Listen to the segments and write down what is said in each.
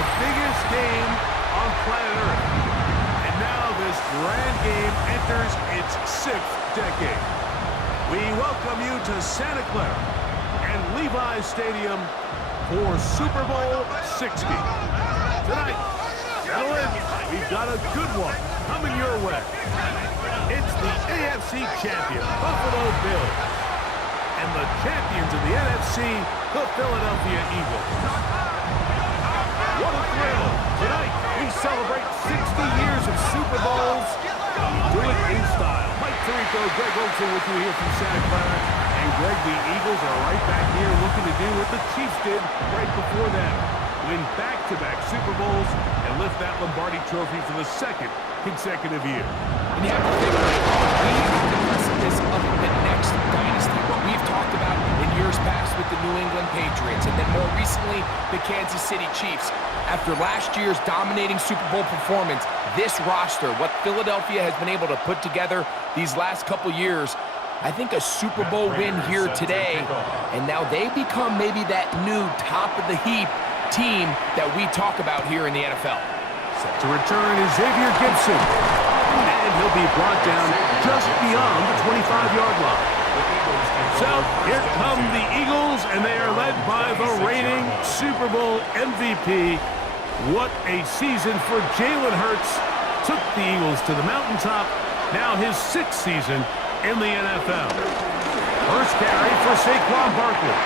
the biggest game on planet Earth. And now this grand game enters its 6th decade. We welcome you to Santa Clara and Levi's Stadium for Super Bowl 60. Tonight, settle in, we've got a good one coming your way. It's the AFC champion, Buffalo Bills, and the champions of the NFC, the Philadelphia Eagles. What a thrill! Tonight, we celebrate 60 years of Super Bowls. Do it in style. Mike Tirico, Greg Olson with you here from Santa Clara. And Greg, the Eagles are right back here looking to do what the Chiefs did right before them. Win back-to-back Super Bowls and lift that Lombardi trophy for the 2nd consecutive year. And you have to think, we are on the precipice of the next dynasty, what we've talked about in years past with the New England Patriots, and then more recently, the Kansas City Chiefs. After last year's dominating Super Bowl performance, this roster, what Philadelphia has been able to put together these last couple years, I think a Super Bowl win here today, and now they become maybe that new top-of-the-heap team that we talk about here in the NFL. Set to return is Xavier Gibson, and he'll be brought down just beyond the 25-yard line. So here come the Eagles, and they are led by the reigning Super Bowl MVP. What a season for Jalen Hurts. Took the Eagles to the mountaintop. Now his 6th season in the NFL. First carry for Saquon Barkley.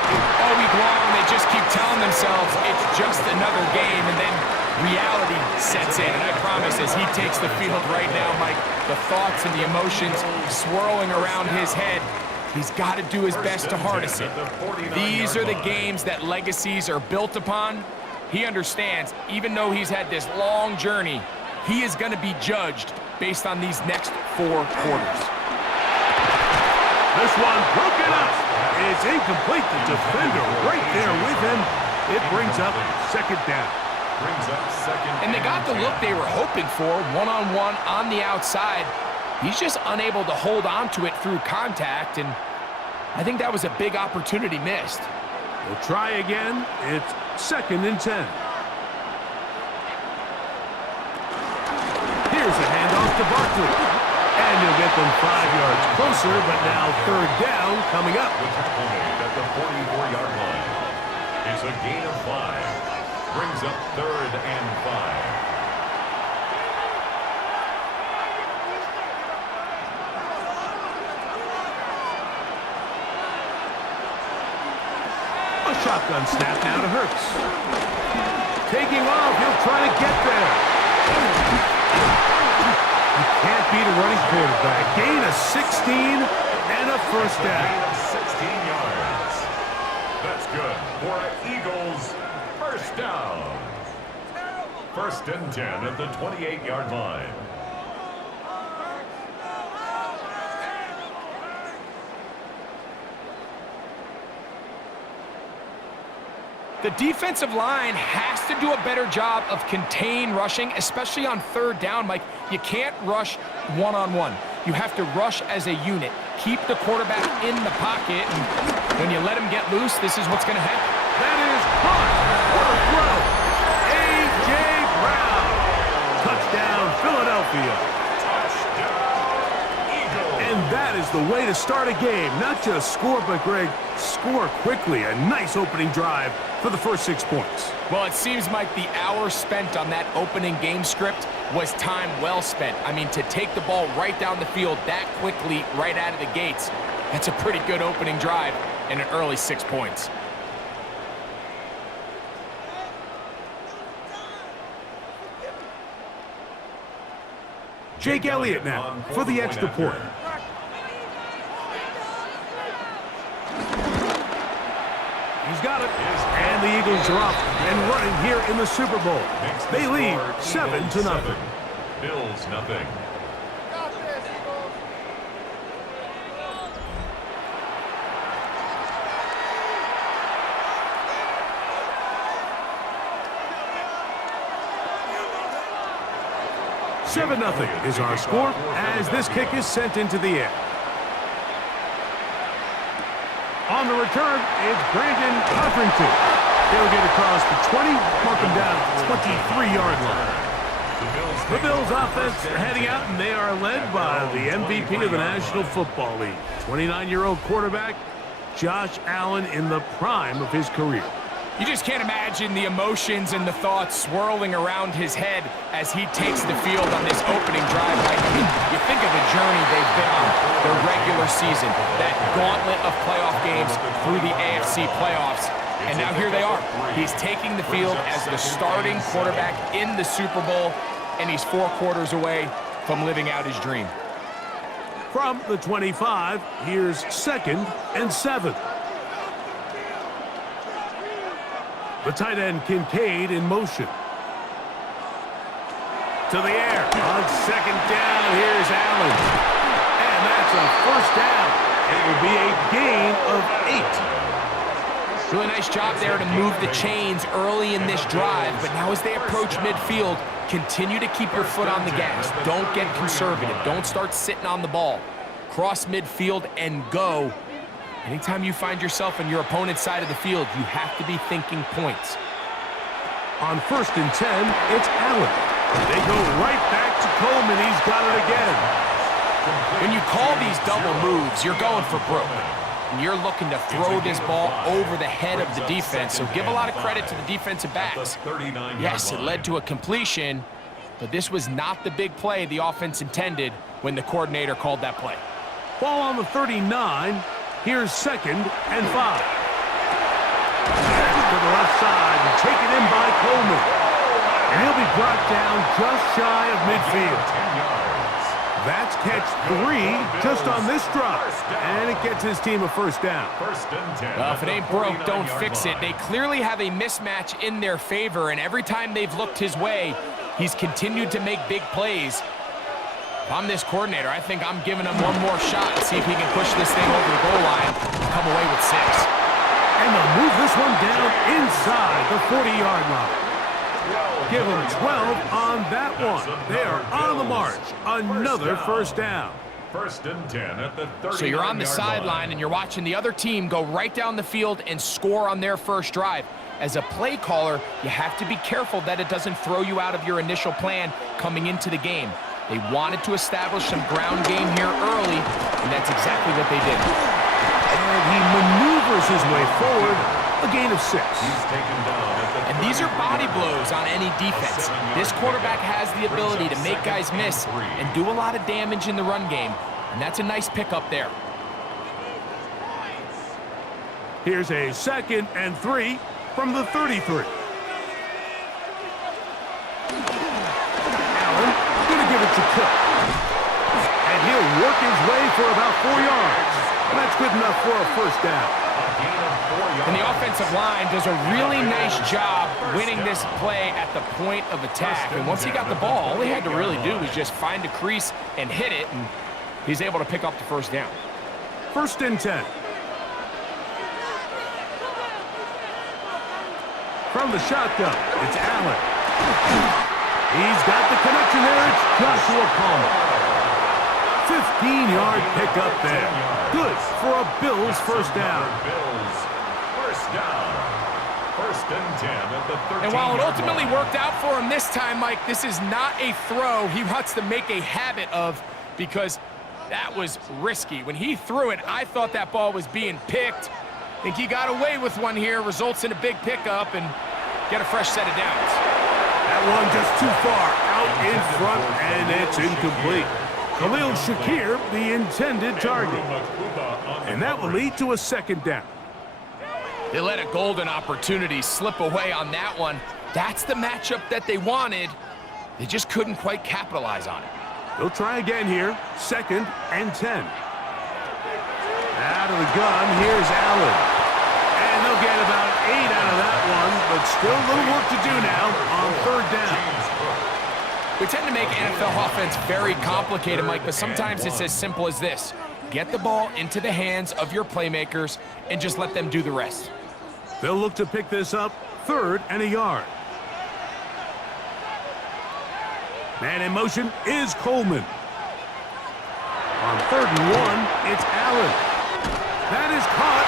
All week long, they just keep telling themselves it's just another game, and then reality sets in. And I promise, as he takes the field right now, Mike, the thoughts and the emotions swirling around his head, he's got to do his best to harness it. These are the games that legacies are built upon. He understands, even though he's had this long journey, he is going to be judged based on these next 4 quarters. This one broken up. It's incomplete. The defender right there with him. It brings up 2nd down. And they got the look they were hoping for, one-on-one on the outside. He's just unable to hold on to it through contact, and I think that was a big opportunity missed. We'll try again. It's 2nd and 10. Here's a handoff to Barkley. And he'll get them 5 yards closer, but now 3rd down coming up. At the 44-yard line. It's a gain of 5. Brings up 3rd and 5. A shotgun snap now to Hurts. Taking off, he'll try to get there. You can't beat a running quarterback. Gain of 16 and a 1st down. Gain of 16 yards. That's good for an Eagles 1st down. 1st and 10 at the 28-yard line. The defensive line has to do a better job of contain rushing, especially on 3rd down, Mike. You can't rush one-on-one. You have to rush as a unit. Keep the quarterback in the pocket, and when you let him get loose, this is what's going to happen. That is caught. What a throw. A.J. Brown. Touchdown, Philadelphia. And that is the way to start a game. Not just score, but, Greg, score quickly. A nice opening drive for the first 6 points. Well, it seems like the hour spent on that opening game script was time well spent. I mean, to take the ball right down the field that quickly right out of the gates, that's a pretty good opening drive and an early 6 points. Jake Elliott now for the extra point. He's got it. And the Eagles are up and running here in the Super Bowl. They lead 7-0. Bills nothing. Seven 0 is our score as this kick is sent into the air. On the return, it's Brandon Codrington. He'll get across the 20, mark him down at the 23-yard line. The Bills offense heading out, and they are led by the MVP of the National Football League, 29-year-old quarterback Josh Allen in the prime of his career. You just can't imagine the emotions and the thoughts swirling around his head as he takes the field on this opening drive. Like, I mean, you think of the journey they've been on, their regular season, that gauntlet of playoff games through the AFC playoffs, and now here they are. He's taking the field as the starting quarterback in the Super Bowl, and he's 4 quarters away from living out his dream. From the 25, here's 2nd and 7. The tight end Kincaid in motion. To the air. On 2nd down, here's Allen. And that's a 1st down. It will be a gain of 8. Really nice job there to move the chains early in this drive, but now as they approach midfield, continue to keep your foot on the gas. Don't get conservative. Don't start sitting on the ball. Cross midfield and go. Anytime you find yourself on your opponent's side of the field, you have to be thinking points. On 1st and 10, it's Allen. They go right back to Coleman. He's got it again. When you call these double moves, you're going for broke. And you're looking to throw this ball over the head of the defense, so give a lot of credit to the defensive backs. Yes, it led to a completion, but this was not the big play the offense intended when the coordinator called that play. Ball on the 39. Here's 2nd and 5. To the left side and taken in by Coleman. And he'll be brought down just shy of midfield. That's catch 3 just on this drop. And it gets his team a 1st down. Well, if it ain't broke, don't fix it. They clearly have a mismatch in their favor, and every time they've looked his way, he's continued to make big plays. If I'm this coordinator, I think I'm giving him one more shot and see if he can push this thing over the goal line and come away with 6. And they'll move this one down inside the 40-yard line. Give them 12 on that one. They are on the march. Another 1st down. 1st and 10 at the 39-yard So you're on the sideline and you're watching the other team go right down the field and score on their first drive. As a play caller, you have to be careful that it doesn't throw you out of your initial plan coming into the game. They wanted to establish some ground game here early, and that's exactly what they did. And he maneuvers his way forward, a gain of 6. And these are body blows on any defense. This quarterback has the ability to make guys miss and do a lot of damage in the run game, and that's a nice pickup there. Here's a 2nd and 3 from the 33. Give it to Cook. And he'll work his way for about 4 yards. And that's good enough for a 1st down. And the offensive line does a really nice job winning this play at the point of attack. And once he got the ball, all he had to really do was just find a crease and hit it, and he's able to pick up the 1st down. 1st and 10. From the shotgun, it's Allen. He's got the connection there. It's Joshua Palmer. 15-yard pickup there. Good for a Bills 1st down. Bills 1st down. 1st and 10 at the 13. And while it ultimately worked out for him this time, Mike, this is not a throw he wants to make a habit of, because that was risky. When he threw it, I thought that ball was being picked. I think he got away with one here, results in a big pickup, and get a fresh set of downs. That one just too far out in front, and it's incomplete. Khalil Shakir, the intended target. And that will lead to a 2nd down. They let a golden opportunity slip away on that one. That's the matchup that they wanted. They just couldn't quite capitalize on it. They'll try again here. 2nd and 10. Out of the gun, here's Allen. And they'll get about 8 out of that one, but still a little work to do now on 3rd down. We tend to make NFL offense very complicated, Mike, but sometimes it's as simple as this. Get the ball into the hands of your playmakers and just let them do the rest. They'll look to pick this up 3rd and a yard. Man in motion is Coleman. On 3rd and 1, it's Allen. That is caught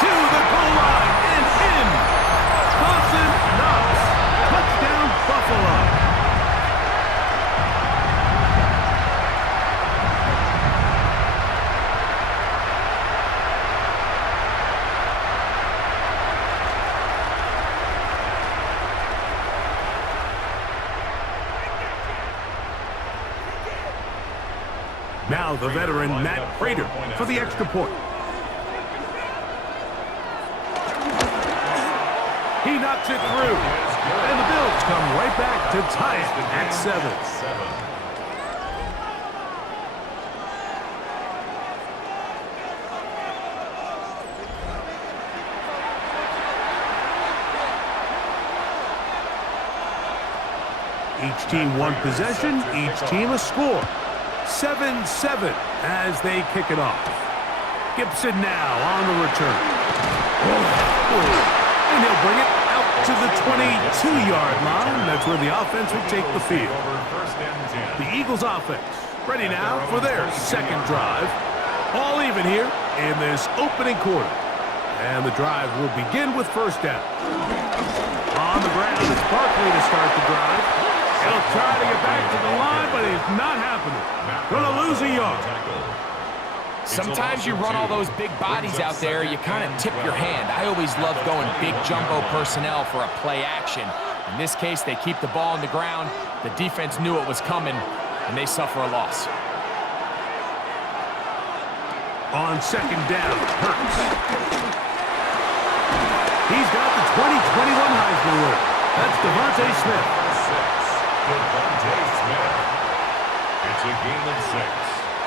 to the goal line and in. Now the veteran Matt Prater for the extra point. He knocks it through. And the Bills come right back to tie it at 7. Each team one possession, each team a score. 7-7 as they kick it off. Gibson now on the return. And he'll bring it out to the 22-yard line. That's where the offense will take the field. The Eagles offense ready now for their second drive. All even here in this opening quarter. And the drive will begin with first down. On the ground, it's Barkley to start the drive. He'll try to get back to the line, but it's not happening. Gonna lose a yard. Sometimes you run all those big bodies out there, you kind of tip your hand. I always love going big jumbo personnel for a play action. In this case, they keep the ball on the ground. The defense knew it was coming, and they suffer a loss. On second down, Hurts. He's got the 2021 Heisman winner. That's Devontae Smith. Devontae Smith. It's a gain of 6.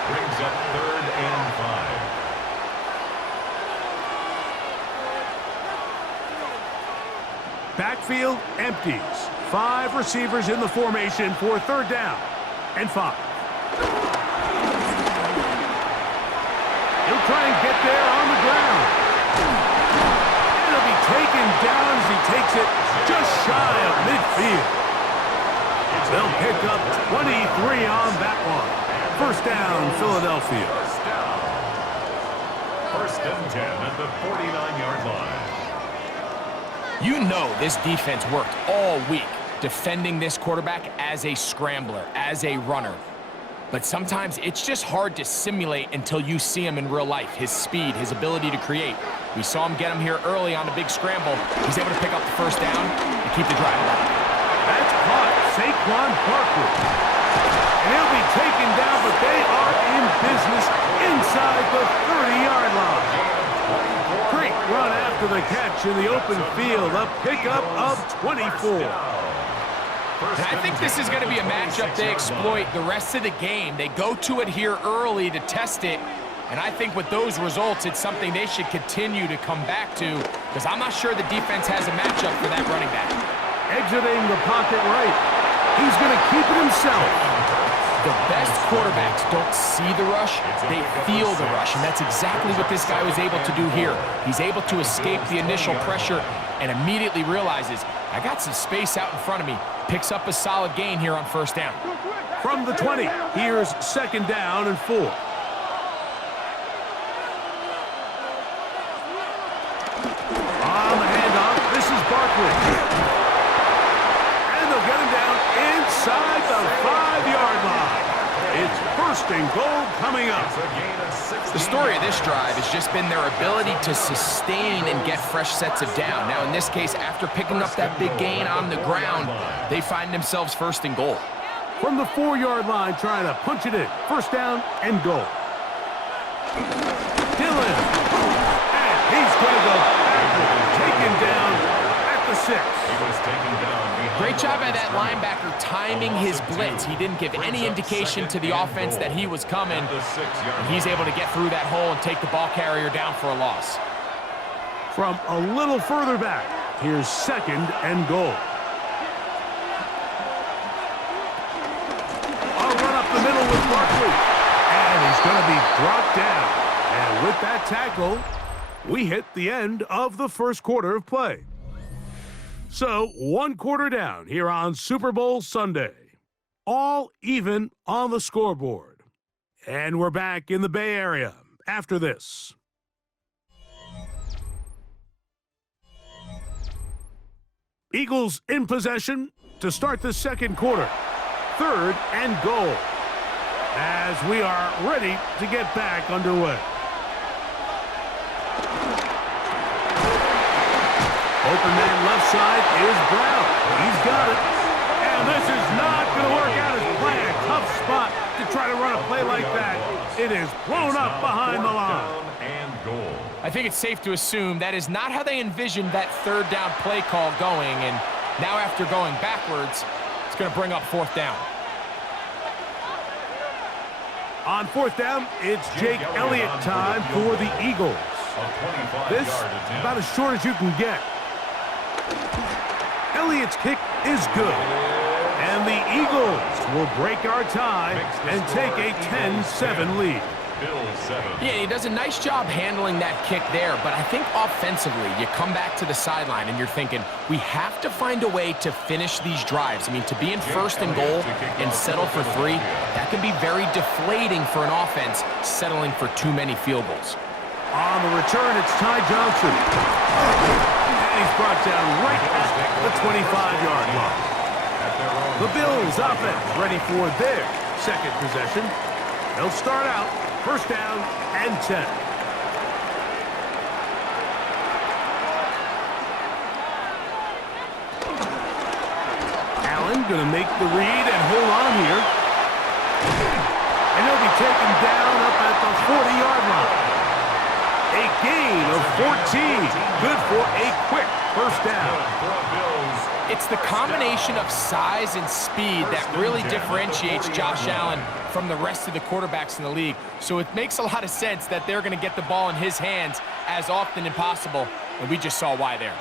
Brings up 3rd and 5. Backfield empties. 5 receivers in the formation for third down and 5. He'll try and get there on the ground. And he'll be taken down as he takes it just shy of midfield. They'll pick up 23 on that one. First down, Philadelphia. First and 10 at the 49-yard line. You know this defense worked all week defending this quarterback as a scrambler, as a runner. But sometimes it's just hard to simulate until you see him in real life. His speed, his ability to create. We saw him get him here early on a big scramble. He's able to pick up the first down and keep the drive alive. That's caught. Saquon Barkley. And he'll be taken down, but they are in business inside the 30-yard line. Great run after the catch in the open field. A pickup of 24. And I think this is going to be a matchup they exploit the rest of the game. They go to it here early to test it. And I think with those results, it's something they should continue to come back to, because I'm not sure the defense has a matchup for that running back. Exiting the pocket right. He's going to keep it himself. The best quarterbacks don't see the rush, they feel the rush, and that's exactly what this guy was able to do here. He's able to escape the initial pressure and immediately realizes, I got some space out in front of me. Picks up a solid gain here on first down. From the 20, here's second down and 4. On the handoff, this is Barkley. Get him down inside the 5-yard line. It's first and goal coming up. The story of this drive has just been their ability to sustain and get fresh sets of down. Now, in this case, after picking up that big gain on the ground, they find themselves first and goal. From the 4-yard line, trying to punch it in. First down and goal. Dillon. And he's going to go back. Taken down at the 6. He was taken down. Great job by that linebacker timing his blitz. He didn't give any indication to the offense that he was coming. And he's able to get through that hole and take the ball carrier down for a loss. From a little further back, here's second and goal. A run up the middle with Barkley. And he's going to be brought down. And with that tackle, we hit the end of the first quarter of play. So, 1 quarter down here on Super Bowl Sunday. All even on the scoreboard. And we're back in the Bay Area after this. Eagles in possession to start the second quarter. Third and goal. As we are ready to get back underway. Open man left side is Brown. He's got it. And this is not going to work out as planned. Tough spot to try to run a play like that. It is blown up behind the line. And goal. I think it's safe to assume that is not how they envisioned that third down play call going, and now after going backwards, it's going to bring up fourth down. On fourth down, it's Jake Elliott time for the Eagles. This about as short as you can get. Elliott's kick is good. And the Eagles will break our tie and take a 10-7 lead. Yeah, he does a nice job handling that kick there, but I think offensively, you come back to the sideline and you're thinking, we have to find a way to finish these drives. I mean, to be in first and goal and settle for 3, that can be very deflating for an offense settling for too many field goals. On the return, it's Ty Johnson. And he's brought down right at the 25-yard line. The Bills offense ready for their second possession. They'll start out first down and 10. Allen going to make the read and hold on here. And he'll be taken down up at the 40-yard line. A gain of 14. Good for a quick first down. It's the combination of size and speed that really differentiates Josh Allen from the rest of the quarterbacks in the league. So it makes a lot of sense that they're going to get the ball in his hands as often as possible, and we just saw why there.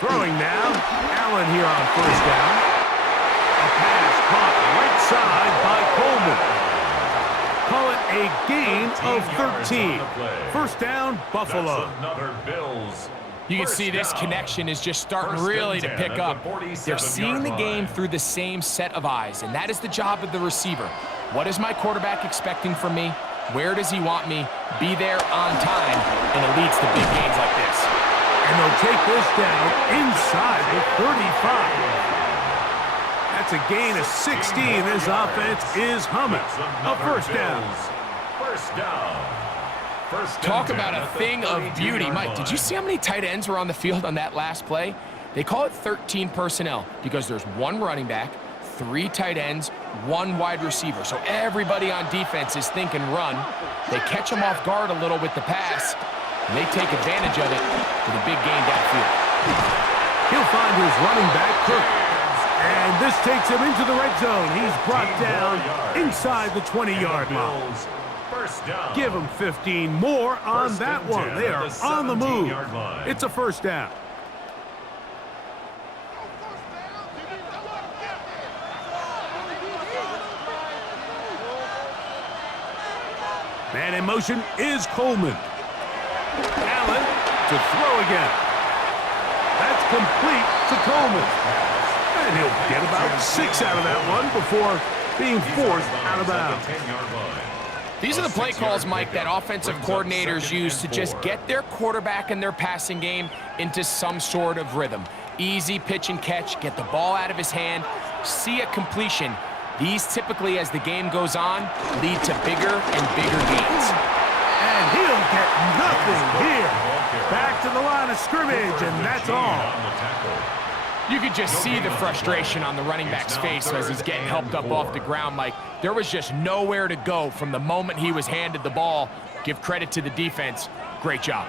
Throwing now, Allen here on first down. A pass caught right side by Coleman. Call it a gain of 13. First down, Buffalo. Another Bills. You can see this connection is just starting really to pick up. They're seeing the game through the same set of eyes, and that is the job of the receiver. What is my quarterback expecting from me? Where does he want me? Be there on time, and it leads to big gains like this. And they'll take this down inside the 35. That's a gain of 16. This offense is humming. A first down. First down. Talk about a thing of beauty. Mike, did you see how many tight ends were on the field on that last play? They call it 13 personnel because there's 1 running back, 3 tight ends, 1 wide receiver. So everybody on defense is thinking run. They catch them off guard a little with the pass, and they take advantage of it with a big gain downfield. He'll find his running back, Cook. And this takes him into the red zone. He's brought down inside the 20-yard line. Give them 15 more on that one. They are on the move. It's a first down. Man in motion is Coleman. Allen to throw again. That's complete to Coleman. And he'll get about 6 out of that one before being forced out of bounds. These are the play calls, Mike, that offensive coordinators use to just get their quarterback and their passing game into some sort of rhythm. Easy pitch and catch, get the ball out of his hand, see a completion. These typically, as the game goes on, lead to bigger and bigger gains. And he'll get nothing here. Back to the line of scrimmage, and that's all. You could just see the frustration on the running back's face as he's getting helped up off the ground, Mike. There was just nowhere to go from the moment he was handed the ball. Give credit to the defense. Great job.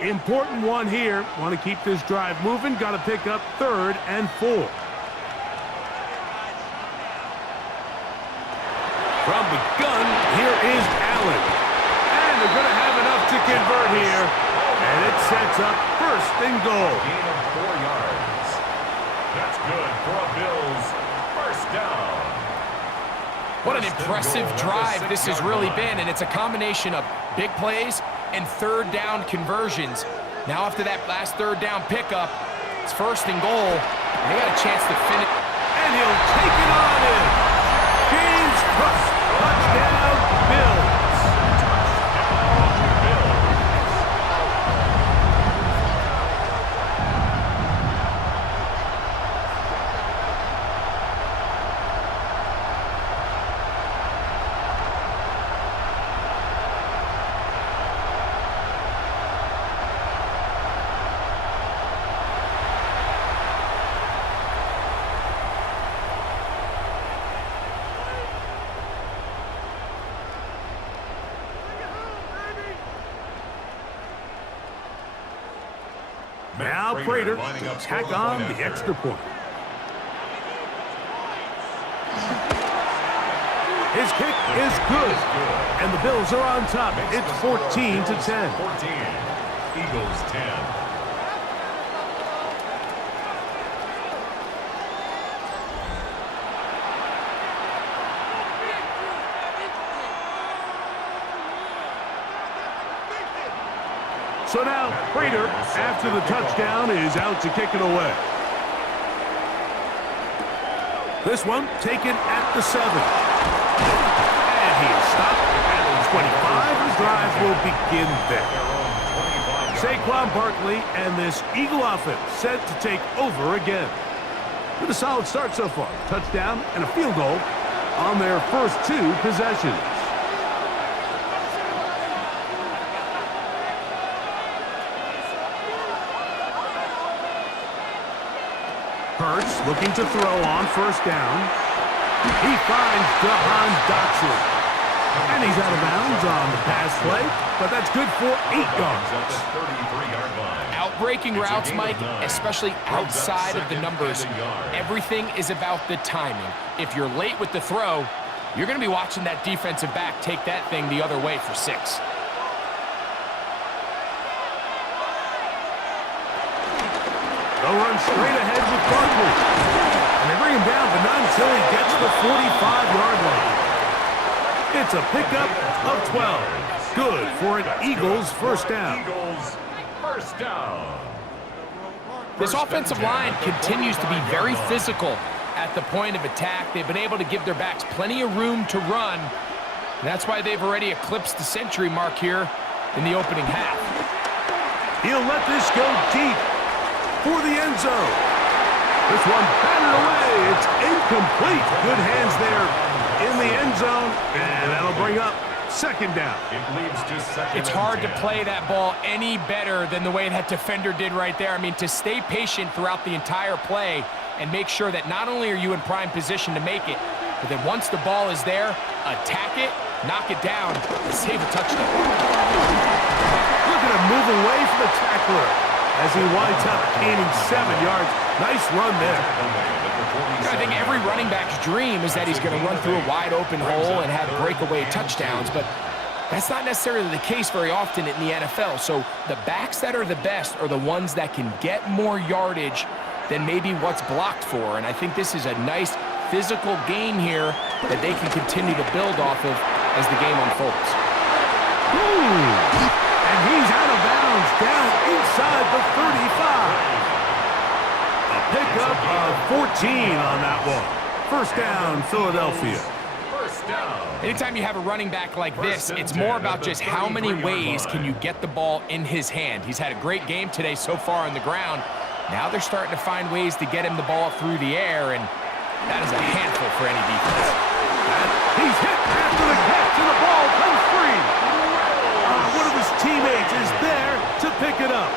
Important one here. Want to keep this drive moving. Got to pick up 3rd and 4. From the gun, here is Allen. And they're going to have enough to convert here. And it sets up 1st and goal. Gain of 4 yards. That's good for a Bills first down. What an impressive drive this has really been, and it's a combination of big plays and 3rd down conversions. Now after that last 3rd down pickup, it's 1st and goal. And they got a chance to finish. And he'll take it on in. James Cook, touchdown, Bills. now Prater to tack on the extra point. His kick is good, and the Bills are on top. It's 14-10. 14. Eagles 10. So now Prater, after the touchdown, is out to kick it away. This one taken at the 7. And he is stopped at the 25. The drive will begin there. Saquon Barkley and this Eagle offense set to take over again. With a solid start so far. Touchdown and a field goal on their first 2 possessions. Hurts looking to throw on first down. He finds Jahan Dotson. And he's out of bounds on the pass play, but that's good for 8 yards. Outbreaking routes, Mike, especially outside of the numbers, everything is about the timing. If you're late with the throw, you're going to be watching that defensive back take that thing the other way for 6. They'll run straight ahead with Barkley. And they bring him down, but not until he gets the 45-yard line. It's a pickup of 12. Good for an Eagles first down. Eagles first down. This offensive line continues to be very physical at the point of attack. They've been able to give their backs plenty of room to run. And that's why they've already eclipsed the century mark here in the opening half. He'll let this go deep for the end zone. This one batted away. It's incomplete. Good hands there in the end zone, and that'll bring up second down. It leaves just second. It's hard to play that ball any better than the way that defender did right there. I mean, to stay patient throughout the entire play and make sure that not only are you in prime position to make it, but then once the ball is there, attack it, knock it down, and save a touchdown. Look at him move away from the tackler as he winds up gaining 7 yards. Nice run there. I think every running back's dream is that he's going to run through a wide open hole and have breakaway touchdowns, but that's not necessarily the case very often in the NFL. So the backs that are the best are the ones that can get more yardage than maybe what's blocked for, and I think this is a nice physical game here that they can continue to build off of as the game unfolds. And he's out of bounds down inside the 35. A pickup of 14 on that one. First down, Philadelphia. First down. Anytime you have a running back like this, it's more about just how many ways can you get the ball in his hand. He's had a great game today so far on the ground. Now they're starting to find ways to get him the ball through the air, and that is a handful for any defense. He's hit after the catch, and the ball comes free. One of his teammates is there to pick it up.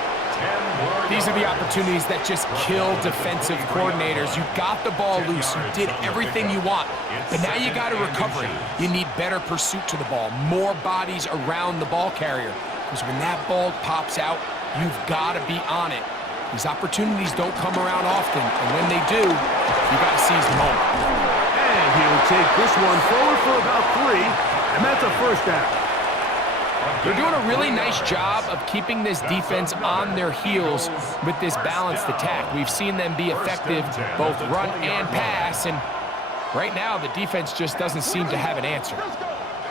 These are the opportunities that just kill defensive coordinators. You got the ball loose. You did everything you want. But now you got to recover it. You need better pursuit to the ball, more bodies around the ball carrier. Because when that ball pops out, you've got to be on it. These opportunities don't come around often, and when they do, you got to seize the moment. And he'll take this one forward for about 3, and that's a first down. They're doing a really nice job of keeping this defense on their heels with this balanced attack. We've seen them be effective both run and pass, and right now the defense just doesn't seem to have an answer.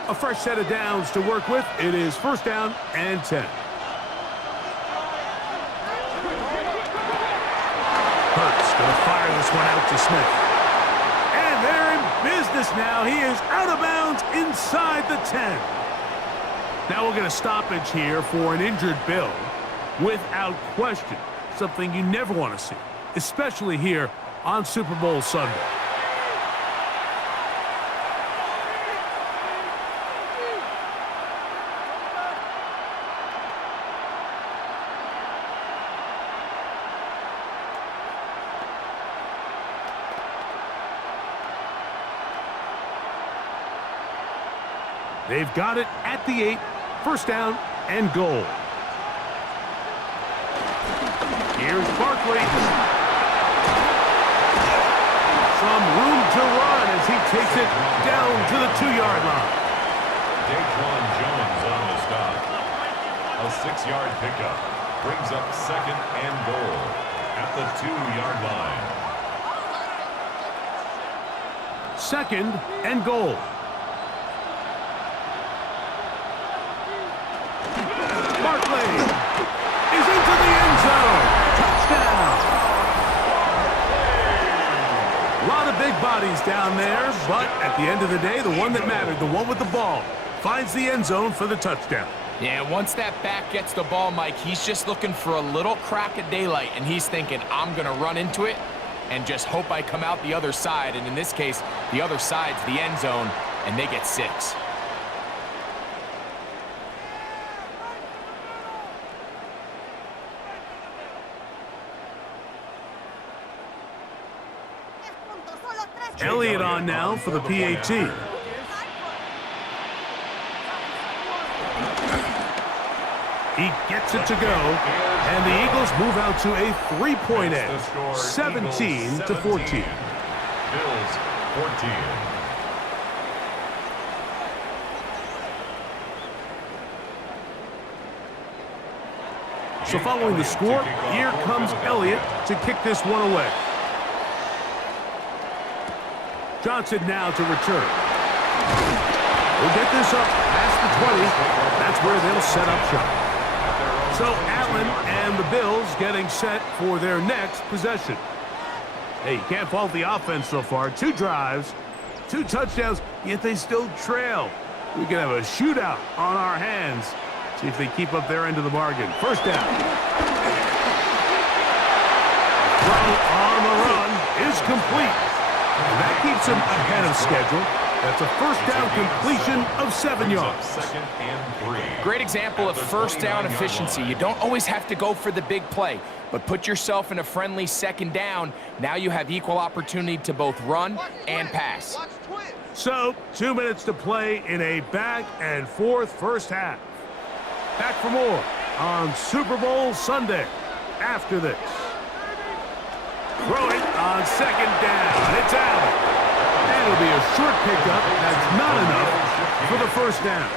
A fresh set of downs to work with. It is first down and 10. Hurts going to fire this one out to Smith. And they're in business now. He is out of bounds inside the 10. Now we'll get a stoppage here for an injured Bill. Without question, something you never want to see, especially here on Super Bowl Sunday. They've got it at the 8. First down and goal. Here's Barkley. Some room to run as he takes it down to the 2-yard line. Daquan Jones on the stop. A 6-yard pickup brings up 2nd and goal at the 2-yard line. 2nd and goal. Barkley is into the end zone. Touchdown. A lot of big bodies down there, but at the end of the day, the one that mattered, the one with the ball, finds the end zone for the touchdown. Yeah, once that back gets the ball, Mike, he's just looking for a little crack of daylight, and he's thinking, I'm going to run into it and just hope I come out the other side. And in this case, the other side's the end zone, and they get 6. Elliott on now for the PAT. He gets it to go, and the Eagles move out to a 3-point edge, 17-14. Bills 14. So following the score, here comes Elliott to kick this one away. Johnson now to return. We'll get this up past the 20. That's where they'll set up shop. So Allen and the Bills getting set for their next possession. Hey, you can't fault the offense so far. 2 drives, 2 touchdowns, yet they still trail. We could have a shootout on our hands. See if they keep up their end of the bargain. First down. Throw on the run is complete. And that keeps him ahead of schedule. That's a first down completion of 7 yards. 2nd and 3. Great example of first down efficiency. You don't always have to go for the big play, but put yourself in a friendly 2nd down. Now you have equal opportunity to both run and pass. So, 2 minutes to play in a back-and-forth first half. Back for more on Super Bowl Sunday after this. Throw it on 2nd down. It's Allen. And it'll be a short pickup. That's not enough for the first down.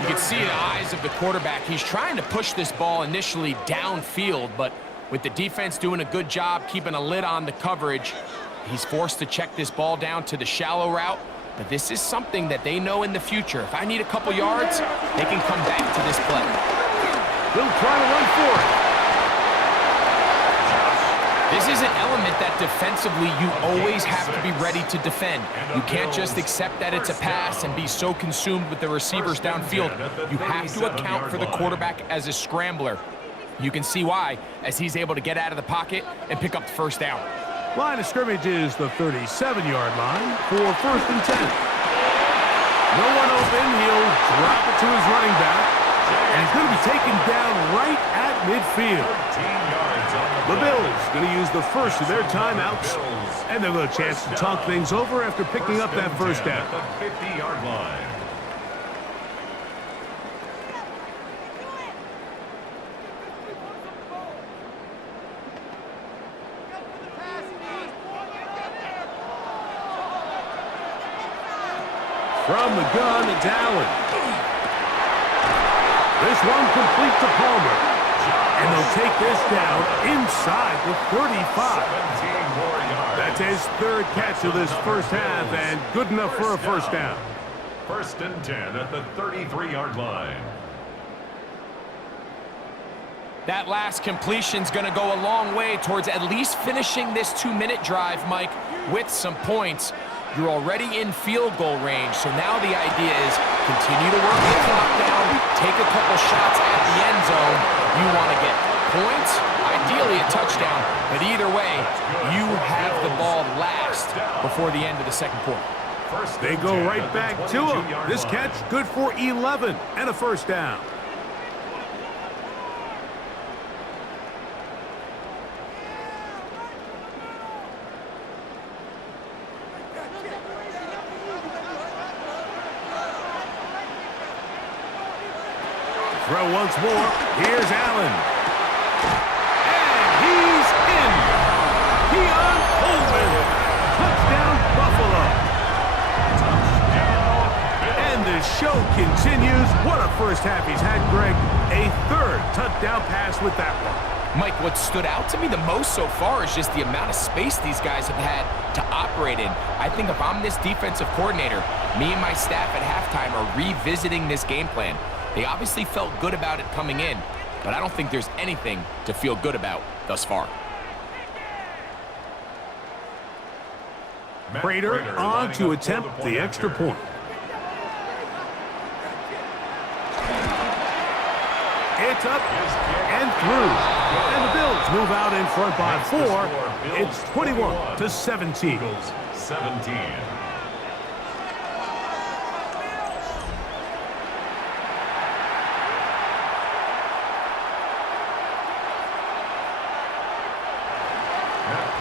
You can see in the eyes of the quarterback, he's trying to push this ball initially downfield, but with the defense doing a good job keeping a lid on the coverage, he's forced to check this ball down to the shallow route. But this is something that they know in the future. If I need a couple yards, they can come back to this play. He'll try to run for it. This is an element that defensively you always have to be ready to defend. You can't just accept that it's a pass and be so consumed with the receivers downfield. You have to account for the quarterback as a scrambler. You can see why, as he's able to get out of the pocket and pick up the first down. Line of scrimmage is the 37-yard line for 1st and 10. No one open. He'll drop it to his running back. And he's going to be taken down right at midfield. The Bills going to use the first of their timeouts. And they'll get a chance to talk things over after picking up that first down. At the 50-yard line. From the gun, it's Allen. This one complete to Palmer. And they'll take this down inside the 35. That's his 3rd catch of this first half and good enough for a first down. 1st and 10 at the 33-yard line. That last completion's going to go a long way towards at least finishing this 2-minute drive, Mike, with some points. You're already in field goal range, so now the idea is continue to work the clock down, take a couple shots at the end zone. You want to get points, ideally a touchdown, but either way, you have the ball last before the end of the 2nd quarter. They go right back to him. This catch good for 11 and a first down. Throw once more. Here's Allen. show continues. What a first half he's had, Greg. A third touchdown pass with that one. Mike, what stood out to me the most so far is just the amount of space these guys have had to operate in. I think if I'm this defensive coordinator, me and my staff at halftime are revisiting this game plan. They obviously felt good about it coming in, but I don't think there's anything to feel good about thus far. Prater on to attempt the extra point. It's up and through. And the Bills move out in front by 4. It's 21-17. 17.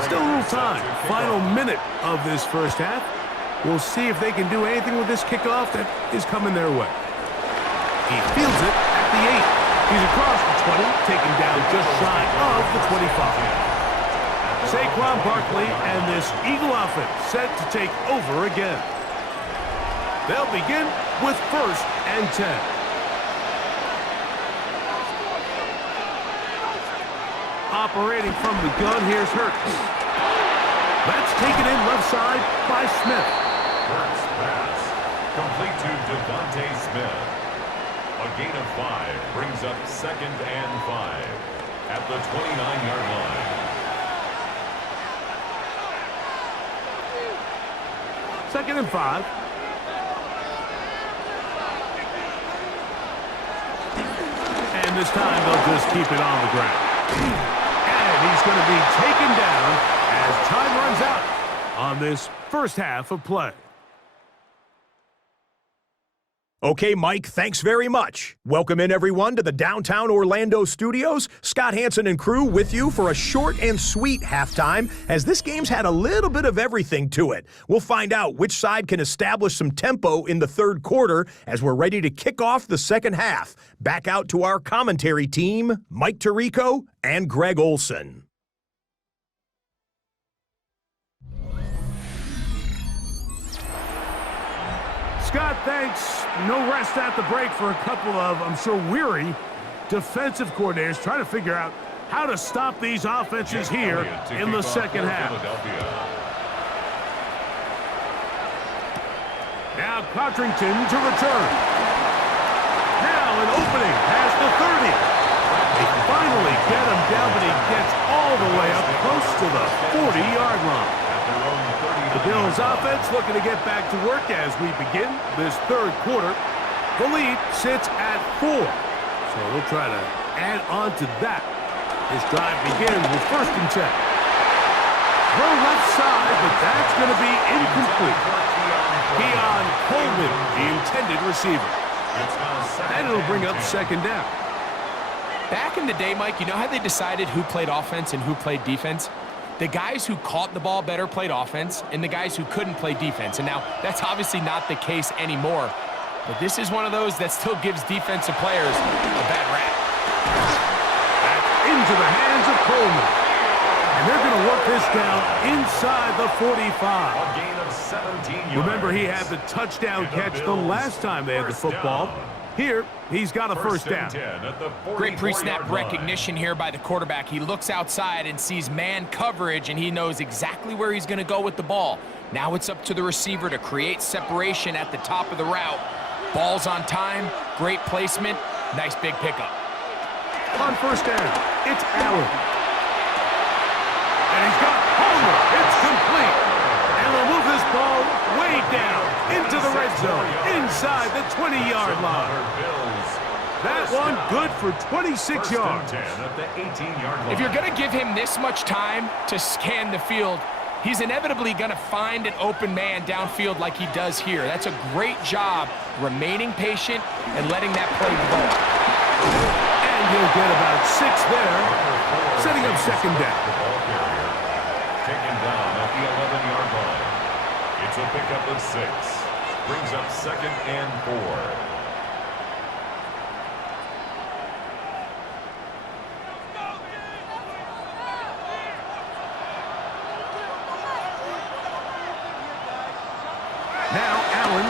Still a little time. Final minute of this first half. We'll see if they can do anything with this kickoff that is coming their way. He fields it at the 8. He's across the 20, taken down just shy of the 25. Saquon Barkley and this Eagle offense set to take over again. They'll begin with 1st and 10. Operating from the gun, here's Hurts. That's taken in left side by Smith. Hurts pass. Complete to Devontae Smith. A gain of 5 brings up 2nd and 5 at the 29-yard line. Second and 5. And this time they'll just keep it on the ground. And he's going to be taken down as time runs out on this first half of play. Okay, Mike, thanks very much. Welcome in, everyone, to the downtown Orlando studios. Scott Hansen and crew with you for a short and sweet halftime, as this game's had a little bit of everything to it. We'll find out which side can establish some tempo in the third quarter as we're ready to kick off the second half. Back out to our commentary team, Mike Tirico and Greg Olson. Scott, thanks. No rest at the break for a couple of, I'm sure, weary defensive coordinators trying to figure out how to stop these offenses here in the second half. Now Codrington to return. Now an opening past the 30. They finally get him down, but he gets all the way up close to the 40-yard line. The Bills offense looking to get back to work as we begin this third quarter. The lead sits at 4. So we'll try to add on to that. This drive begins with 1st and 10. Throw left side, but that's going to be incomplete. Keon Coleman, the intended receiver. And it'll bring up 2nd down. Back in the day, Mike, you know how they decided who played offense and who played defense? The guys who caught the ball better played offense, and the guys who couldn't play defense. And now, that's obviously not the case anymore. But this is one of those that still gives defensive players a bad rap. Back into the hands of Coleman. And they're going to work this down inside the 45. A gain of 17 yards. Remember, he had the touchdown catch the last time they had the football. Here, he's got a first down. Great pre-snap recognition here by the quarterback. He looks outside and sees man coverage, and he knows exactly where he's going to go with the ball. Now it's up to the receiver to create separation at the top of the route. Ball's on time, great placement, nice big pickup. On first down, it's Allen. And he's got Homer. It's complete. And they'll move this ball way down into the red zone, inside the 20-yard line. That one good for 26 yards. If you're going to give him this much time to scan the field, he's inevitably going to find an open man downfield like he does here. That's a great job remaining patient and letting that play develop. And he'll get about 6 there, setting up 2nd down. Taken down at the 11-yard line. It's a pickup of 6. Brings up 2nd and 4. Now Allen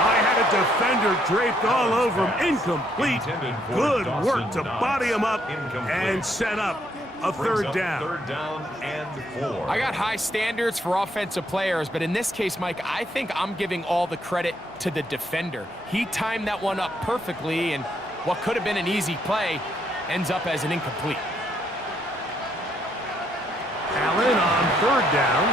on defender draped all over him. Incomplete. Good work to body him up and set up a third down. Third down and 4. I got high standards for offensive players, but in this case, Mike, I think I'm giving all the credit to the defender. He timed that one up perfectly, and what could have been an easy play ends up as an incomplete. Allen on third down.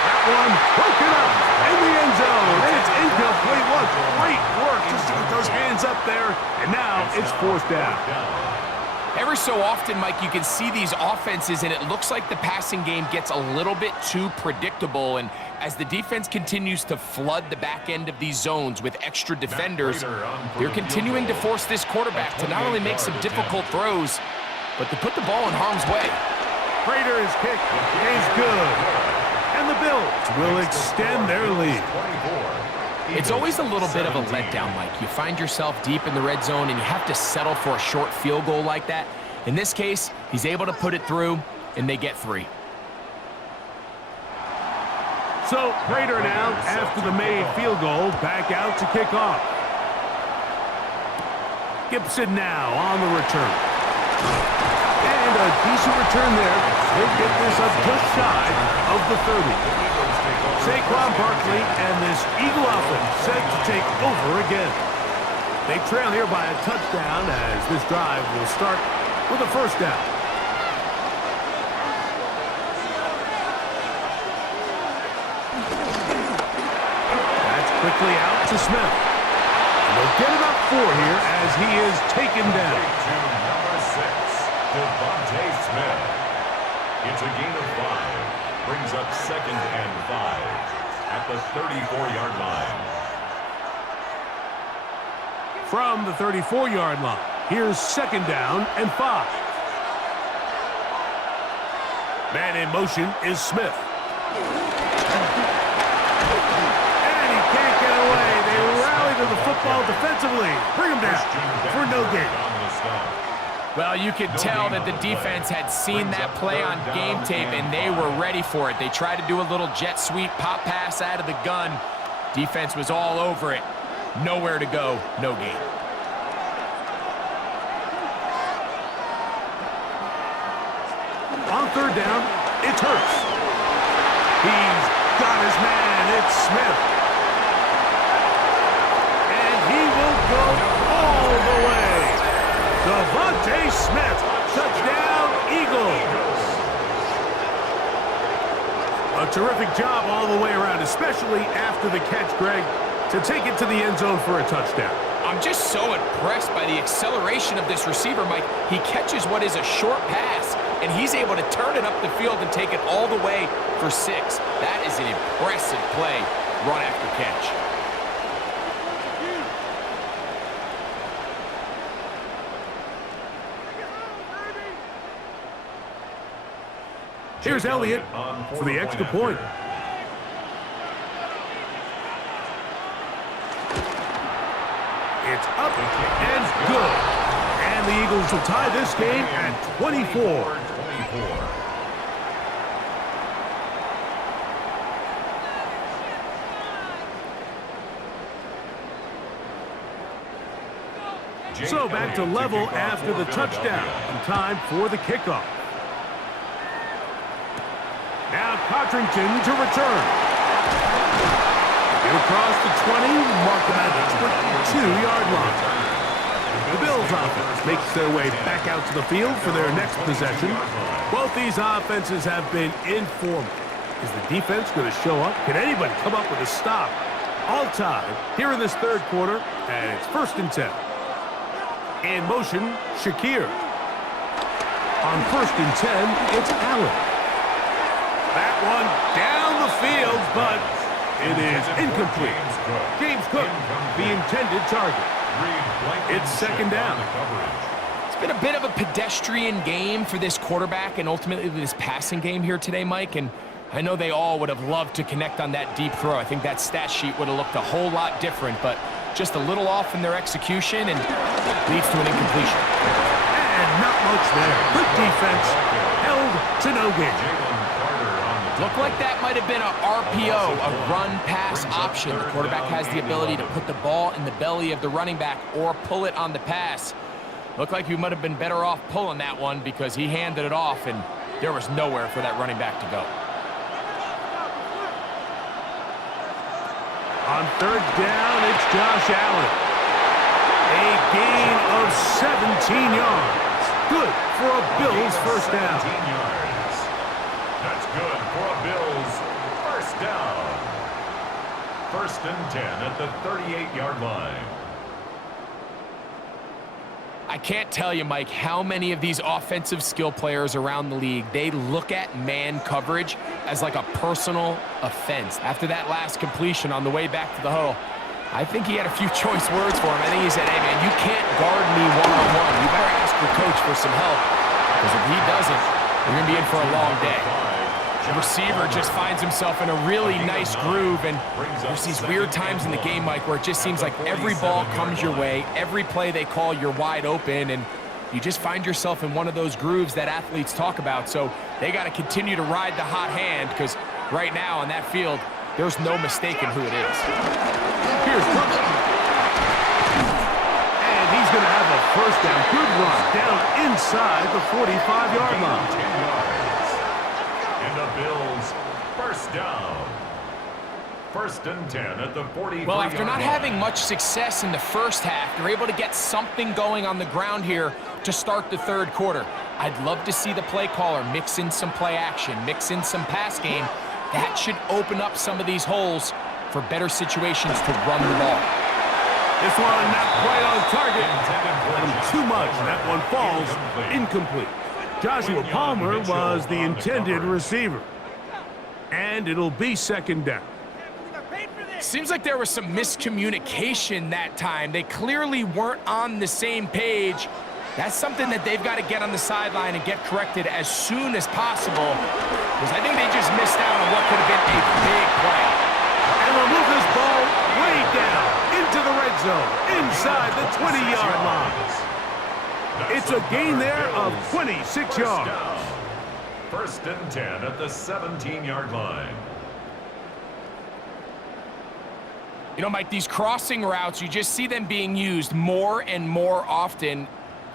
That one broken up in the end zone. And it's incomplete. What great work just to get those hands up there. And now it's fourth down. Every so often, Mike, you can see these offenses, and it looks like the passing game gets a little bit too predictable. And as the defense continues to flood the back end of these zones with extra defenders, they're continuing to force this quarterback to not only make some difficult throws, but to put the ball in harm's way. Prater's kick is good. And the Bills will extend their lead. It's always a little bit of a letdown, Mike. You find yourself deep in the red zone and you have to settle for a short field goal like that. In this case, he's able to put it through, and they get 3. So Prater now, after the made field goal, back out to kick off. Gibson now on the return. And a decent return there. He'll get this up just shy of the 30. Saquon Barkley and this Eagle offense set to take over again. They trail here by a touchdown as this drive will start with a first down. That's quickly out to Smith. And they'll get about 4 here as he is taken down. To number 6, Devontae Smith. It's a gain of 5. Brings up 2nd and 5 at the 34-yard line. From the 34-yard line, here's 2nd down and 5. Man in motion is Smith. And he can't get away. They rally to the football defensively. Bring him down for no gain. Well, you could tell that the defense had seen that play on game tape, and they were ready for it. They tried to do a little jet sweep pop pass out of the gun. Defense was all over it. Nowhere to go, no gain. On third down, it's Hurts. He's got his man. It's Smith. And he will go all the way. Devontae Smith, touchdown, Eagles. A terrific job all the way around, especially after the catch, Greg, to take it to the end zone for a touchdown. I'm just so impressed by the acceleration of this receiver, Mike. He catches what is a short pass, and he's able to turn it up the field and take it all the way for 6. That is an impressive play, run after catch. Here's Elliott for the extra point. It's up and good. And the Eagles will tie this game at 24. So back to level after the touchdown. And time for the kickoff. Now Cotrington to return. Get across the 20, mark them at the 22-yard line. The Bills offense makes their way back out to the field for their next possession. Both these offenses have been informal. Is the defense going to show up? Can anybody come up with a stop? All tied here in this third quarter, and it's 1st and 10. In motion, Shakir. On 1st and 10, it's Allen. That one down the field, but it is incomplete. James Cook, the intended target. It's 2nd down. It's been a bit of a pedestrian game for this quarterback and ultimately this passing game here today, Mike, and I know they all would have loved to connect on that deep throw. I think that stat sheet would have looked a whole lot different, but just a little off in their execution and leads to an incompletion. And not much there. Good defense. Held to no gain. Looked like that might have been a RPO, a run-pass option. The quarterback has the ability to put the ball in the belly of the running back or pull it on the pass. Looked like he might have been better off pulling that one because he handed it off, and there was nowhere for that running back to go. On third down, it's Josh Allen. A gain of 17 yards. Good for a Bills first down. 17 yards. That's good for a Bills first down. First and 10 at the 38-yard line. I can't tell you, Mike, how many of these offensive skill players around the league, they look at man coverage as like a personal offense. After that last completion on the way back to the huddle, I think he had a few choice words for him. I think he said, hey, man, you can't guard me one-on-one. You better ask your coach for some help, because if he doesn't, you're going to be in for a long day. The receiver just finds himself in a really nice groove, and there's these weird times in the game, Mike, where it just seems like every ball comes your way, every play they call, you're wide open, and you just find yourself in one of those grooves that athletes talk about. So they got to continue to ride the hot hand, because right now on that field, there's no mistaking who it is. Here's Cook. And he's going to have a first down. Good run down inside the 45-yard line. 10 yards. And the Bills first down. First and 10 at the 43-yard line. Well, after not having much success in the first half, they're able to get something going on the ground here to start the third quarter. I'd love to see the play caller mix in some play action, mix in some pass game. That should open up some of these holes for better situations to run the ball. This one not quite on target. Too much. That one falls incomplete. Joshua Palmer was the intended receiver. And it'll be second down. Seems like there was some miscommunication that time. They clearly weren't on the same page. That's something that they've got to get on the sideline and get corrected as soon as possible, because I think they just missed out on what could have been a big play. And they'll move this ball way down into the red zone, inside the 20-yard line. It's a gain there of 26 yards. First and 10 at the 17-yard line. You know, Mike, these crossing routes, you just see them being used more and more often.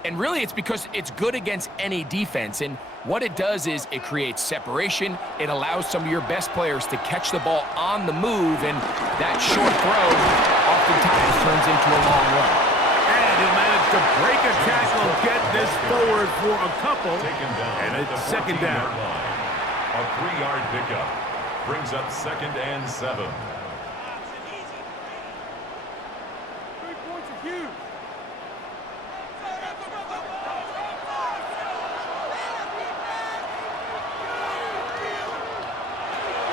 And really, it's because it's good against any defense. And what it does is it creates separation. It allows some of your best players to catch the ball on the move. And that short throw oftentimes turns into a long run. And he'll manage to break a tackle, get this forward for a couple. And it's second down. A 3-yard pickup brings up second and 7. 3 points are huge.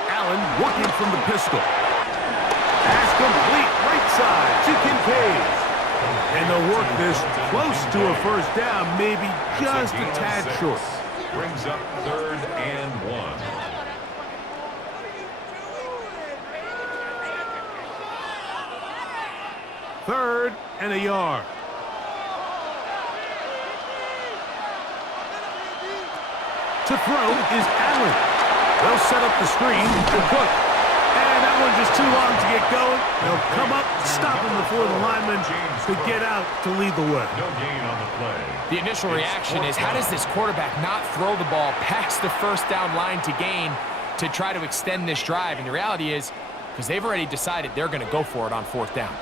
Allen working from the pistol. Pass complete, right side to Kincaid. And they'll work this close to a first down, maybe just a tad short. Brings up third and 1. Third and a yard. To throw is Allen. They'll set up the screen to Cook. And that one just too long to get going. They'll come up, stop him before the lineman to get out to lead the way. No gain on the play. The initial reaction is, how does this quarterback not throw the ball past the first down line to gain to try to extend this drive? And the reality is, because they've already decided they're going to go for it on fourth down.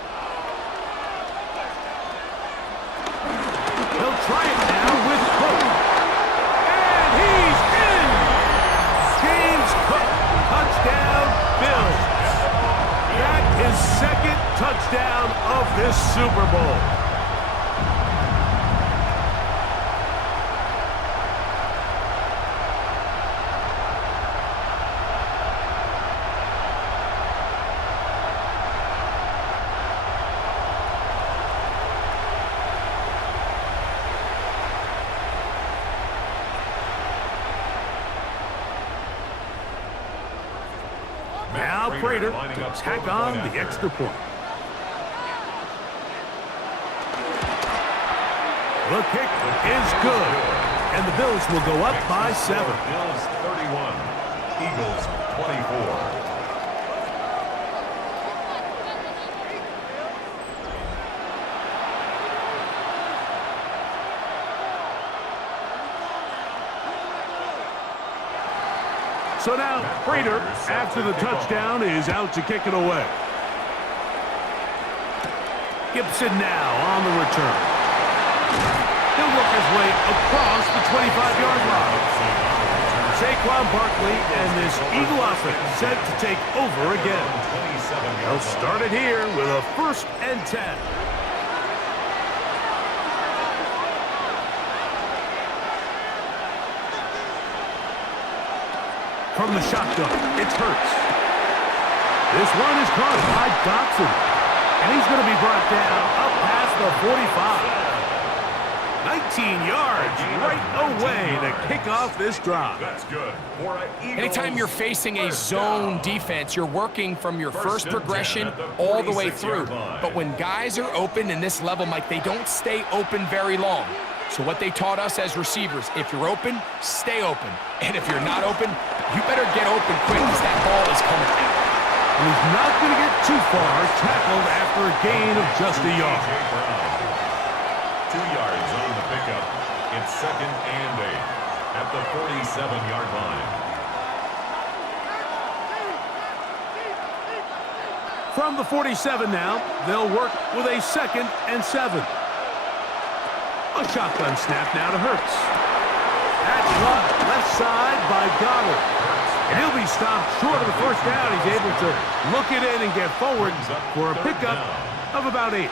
They'll try it now with Cook. And he's in! James Cook, touchdown, Bills. That is second touchdown of this Super Bowl. Now Prater to tack on the extra point. The kick is good, and the Bills will go up by 7. Bills 31, Eagles 24. So now, Prater, after the touchdown, is out to kick it away. Gibson now on the return. He'll work his way across the 25-yard line. Saquon Barkley and this Eagle offense set to take over again. They'll start it here with a 1st and 10. From the shotgun, it's Hurts. This one is caught by Dotson. And he's going to be brought down up past the 45. 19 yards right away to kick off this drive. That's good. Anytime you're facing a zone defense, you're working from your first progression all the way through. But when guys are open in this level, Mike, they don't stay open very long. So what they taught us as receivers, if you're open, stay open. And if you're not open, you better get open quick because that ball is coming out. And he's not going to get too far, tackled after a gain of just a yard. 2 yards on the pickup. It's 2nd and 8 at the 47-yard line. From the 47 now, they'll work with a 2nd and 7. A shotgun snap now to Hurts. That's blocked left side by Goddard. And he'll be stopped short of the 1st down. He's able to look it in and get forward for a pickup of about 8.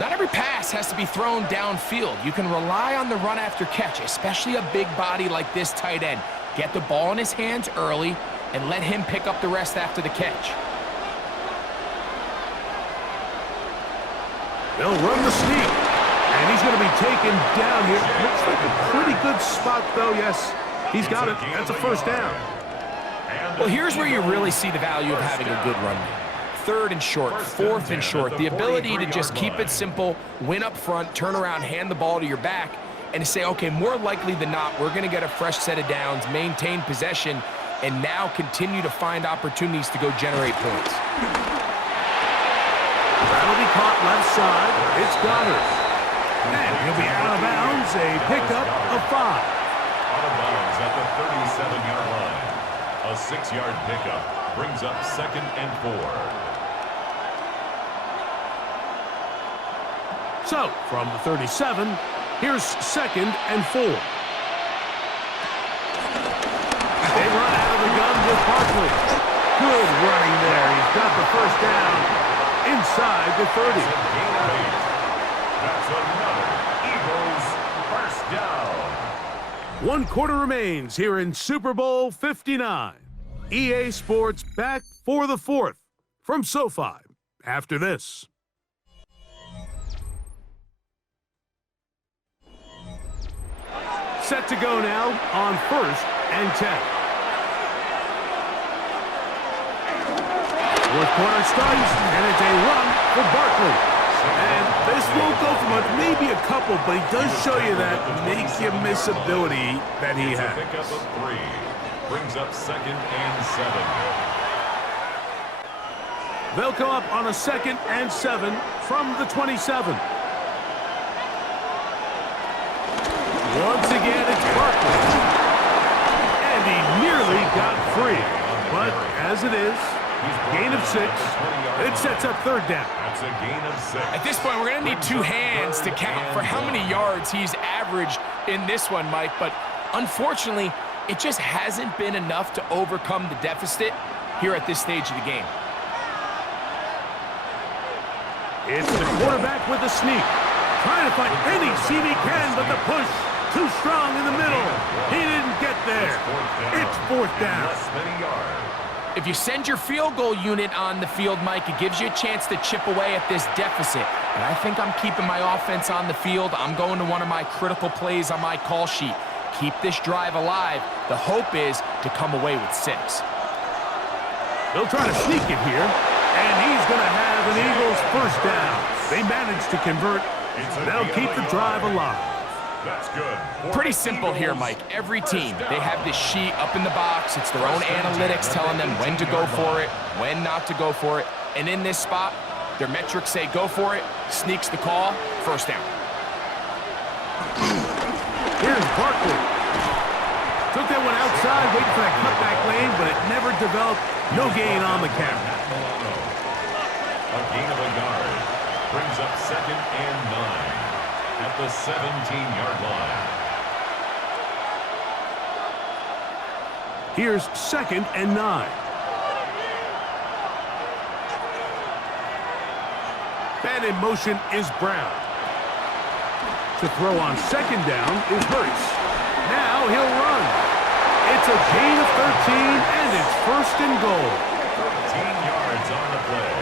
Not every pass has to be thrown downfield. You can rely on the run after catch, especially a big body like this tight end. Get the ball in his hands early and let him pick up the rest after the catch. They'll run the sneak. And he's going to be taken down here. Looks like a pretty good spot, though. Yes, he's got it. That's a 1st down. Well, here's where you really see the value of having a good run. 3rd and short, 4th and short. The ability to just keep it simple, win up front, turn around, hand the ball to your back, and to say, okay, more likely than not, we're going to get a fresh set of downs, maintain possession, and now continue to find opportunities to go generate points. That'll be caught left side. It's Goddard. And he'll be out of bounds, a pickup of 5. Out of bounds at the 37-yard line. A 6-yard pickup brings up 2nd and 4. So, from the 37, here's 2nd and 4. They run out of the gun with Barkley. Good running there. He's got the 1st down inside the 30. That's another Eagles 1st down. 1 quarter remains here in Super Bowl 59. EA Sports back for the 4th from SoFi after this. Set to go now on 1st and 10. 4th quarter starts, and it's a run for Barkley. And this won't go for much, maybe a couple, but he does show you that make-you-miss ability that he has. Pickup of 3 brings up 2nd and 7. They'll go up on a 2nd and 7 from the 27. Once again, it's Barkley. And he nearly got free. But as it is, gain of 6. It sets up 3rd down. That's a gain of 6. At this point, we're going to need 2 hands to count for how many yards he's averaged in this one, Mike. But unfortunately, it just hasn't been enough to overcome the deficit here at this stage of the game. It's the quarterback with the sneak. Trying to find any seam he can, but the push too strong in the middle. He didn't get there. It's 4th down. Less than a yard. If you send your field goal unit on the field, Mike, it gives you a chance to chip away at this deficit. And I think I'm keeping my offense on the field. I'm going to one of my critical plays on my call sheet. Keep this drive alive. The hope is to come away with 6. They'll try to sneak it here, and he's going to have an Eagles 1st down. They managed to convert. They'll keep the drive alive. That's good. Pretty simple here, Mike. Every team, they have this sheet up in the box. It's their own analytics telling them when to go for it, when not to go for it. And in this spot, their metrics say go for it, sneaks the call, first down. Here's Barkley. Took that one outside, waiting for that cutback lane, but it never developed. No gain on the carry. A gain of a yard brings up 2nd and 9 at the 17-yard line. Here's 2nd and 9. Man in motion is Brown. To throw on 2nd down is Hurts. Now he'll run. It's a gain of 13, and it's 1st and goal. 13 yards on the play.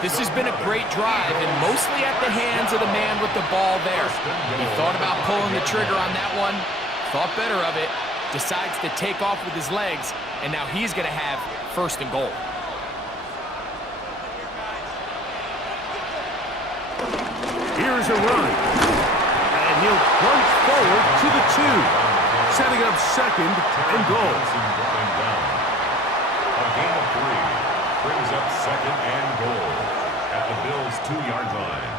This has been a great drive, and mostly at the hands of the man with the ball there. He thought about pulling the trigger on that one, thought better of it, decides to take off with his legs, and now he's going to have 1st and goal. Here's a run. And he'll plunge forward to the 2, setting up 2nd and goal. A gain of 3 brings up 2nd and goal at the Bills' 2-yard line.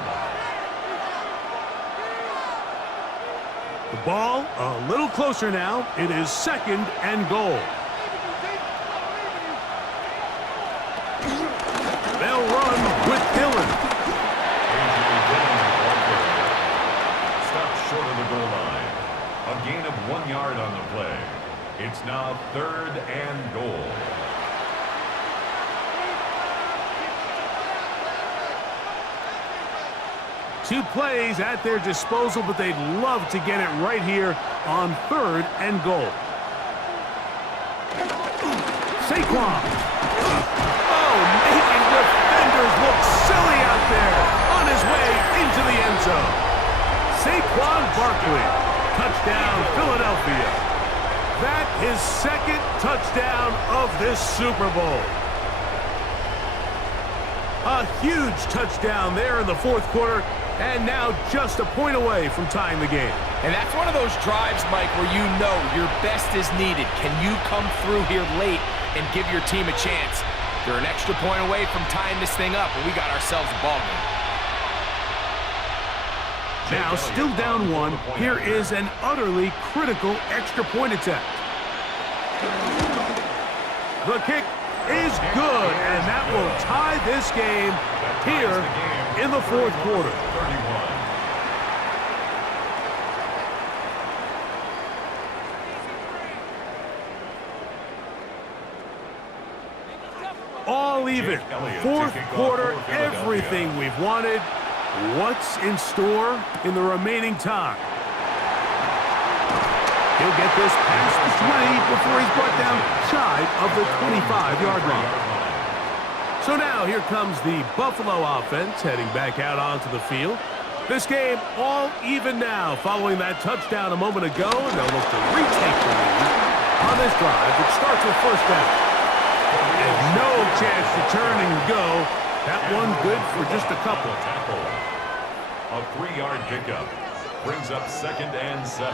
The ball a little closer now. It is 2nd and goal. They'll run with Dillon. Stopped short of the goal line. A gain of 1 yard on the play. It's now 3rd and goal. Two plays at their disposal, but they'd love to get it right here on 3rd and goal. Saquon. Oh, making defenders look silly out there on his way into the end zone. Saquon Barkley. Touchdown, Philadelphia. That is 2nd touchdown of this Super Bowl. A huge touchdown there in the 4th quarter, and now just a point away from tying the game. And that's one of those drives, Mike, where you know your best is needed. Can you come through here late and give your team a chance? They're an extra point away from tying this thing up, and we got ourselves a ball game. Now, still down 1, here is an utterly critical extra point attempt. The kick is good, and that will tie this game here in the 4th quarter. 31. All even. 4th quarter, everything we've wanted. What's in store in the remaining time? He'll get this past the 20 before he's brought down shy of the 25-yard line. So now here comes the Buffalo offense heading back out onto the field. This game all even now following that touchdown a moment ago, and they'll look to retake the lead on this drive. It starts with 1st down. And no chance to turn and go. That one good for just a couple. A 3-yard pickup brings up 2nd and 7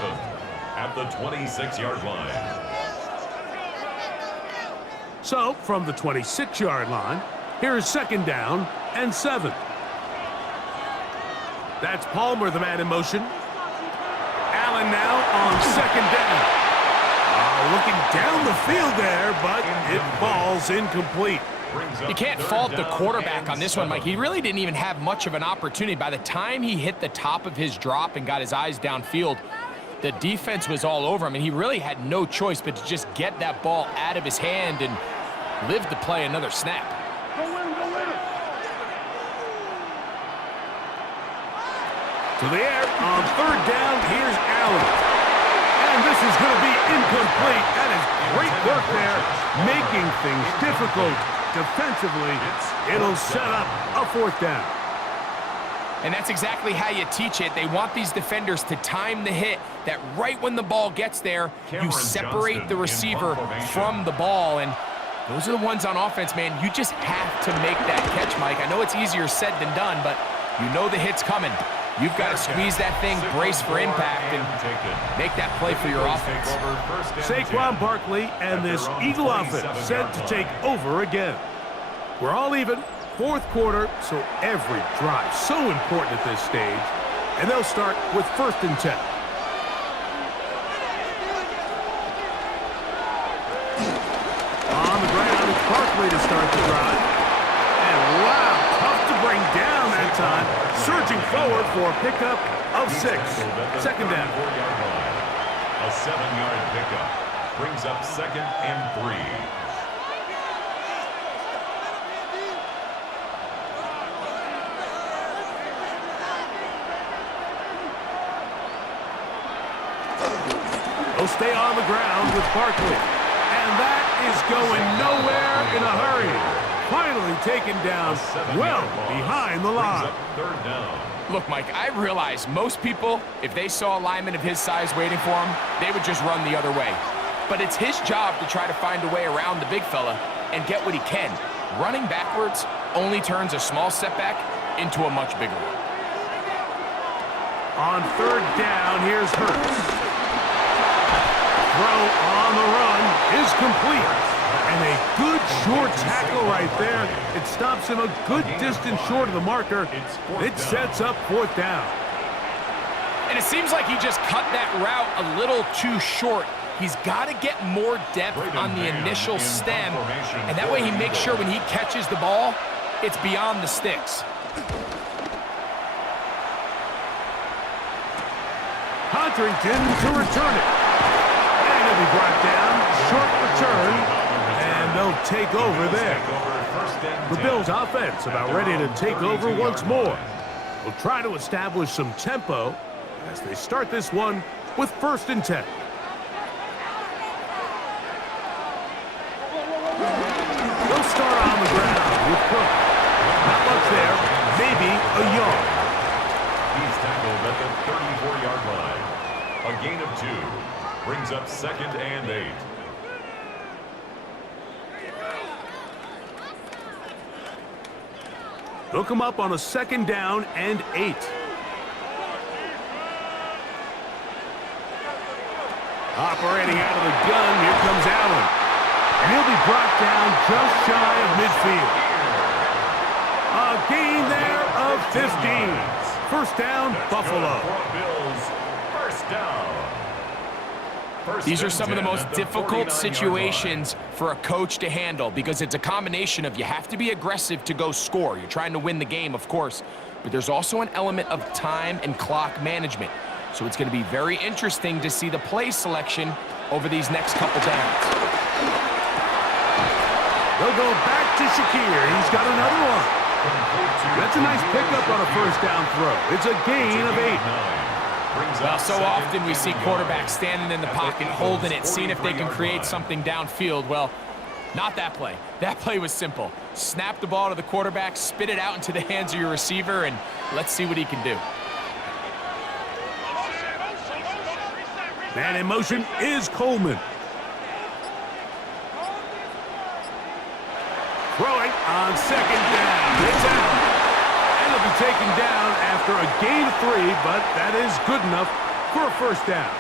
at the 26-yard line. So, from the 26-yard line, here is 2nd down and 7. That's Palmer, the man in motion. Allen now on 2nd down. Looking down the field there, but it falls incomplete. You can't fault the quarterback on this one, Mike. He really didn't even have much of an opportunity. By the time he hit the top of his drop and got his eyes downfield, the defense was all over him, and he really had no choice but to just get that ball out of his hand and live to play another snap. Go in, go in. To the air on 3rd down, here's Allen. And this is going to be incomplete. That is great work there, making things difficult defensively. It'll set up a 4th down. And that's exactly how you teach it. They want these defenders to time the hit, that right when the ball gets there, you separate the receiver from the ball. And those are the ones on offense, man. You just have to make that catch, Mike. I know it's easier said than done, but you know the hit's coming. You've got to squeeze that thing, brace for impact, and make that play for your offense. Saquon Barkley and this Eagle offense set to take over again. We're all even, fourth quarter, so every drive so important at this stage. And they'll start with 1st and 10. On the ground, it's Barkley to start the drive. And wow, tough to bring down that time. Surging forward for a pickup of 6. 2nd down. A 7-yard pickup brings up 2nd and 3. They'll stay on the ground with Barkley. And that is going nowhere in a hurry. Finally taken down well behind the line. 3rd down. Look, Mike, I realize most people, if they saw a lineman of his size waiting for him, they would just run the other way. But it's his job to try to find a way around the big fella and get what he can. Running backwards only turns a small setback into a much bigger one. On 3rd down, here's Hurts. Throw on the run is complete. And a good short tackle right there. It stops him a good distance short of the marker. It sets up 4th down. And it seems like he just cut that route a little too short. He's got to get more depth on the initial stem, and that way he makes sure when he catches the ball, it's beyond the sticks. Hodrington to return it. And it'll be brought down. Short return. And they'll take over there. The Bills offense about ready to take over once more. They'll try to establish some tempo as they start this one with 1st and 10. They'll start on the ground with Cook. Not much there. Maybe a yard. He's tackled at the 34-yard line. A gain of 2 brings up 2nd and 8. They'll come up on a 2nd down and 8. Operating out of the gun, here comes Allen. And he'll be brought down just shy of midfield. A gain there of 15. 1st down, Buffalo. Bills, 1st down. These are some of the most difficult situations for a coach to handle because it's a combination of you have to be aggressive to go score. You're trying to win the game, of course, but there's also an element of time and clock management. So it's going to be very interesting to see the play selection over these next couple downs. They'll go back to Shakir. He's got another one. That's a nice pickup on a 1st down throw. It's a gain of 8. Well, so often we see quarterbacks standing in the pocket, holding it, seeing if they can create something downfield. Well, not that play. That play was simple. Snap the ball to the quarterback, spit it out into the hands of your receiver, and let's see what he can do. Man in motion is Coleman. Throwing on 2nd down. It's out. And it'll be taken down after a gain of 3, but that is good enough for a 1st down.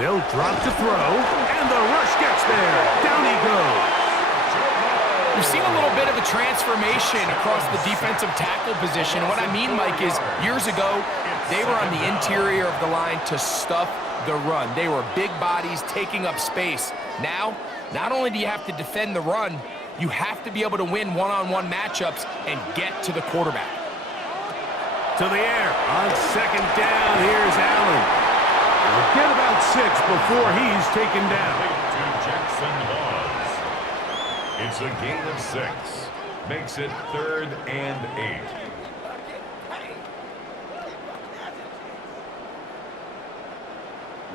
They'll drop to throw, and the rush gets there. Down he goes. We've seen a little bit of a transformation across the defensive tackle position. What I mean, Mike, is years ago, they were on the interior of the line to stuff the run. They were big bodies taking up space. Now, not only do you have to defend the run, you have to be able to win one-on-one matchups and get to the quarterback. To the air on 2nd down. Here's Allen. We'll get about 6 before he's taken down. To Jackson Dawes. It's a gain of 6. Makes it 3rd and 8.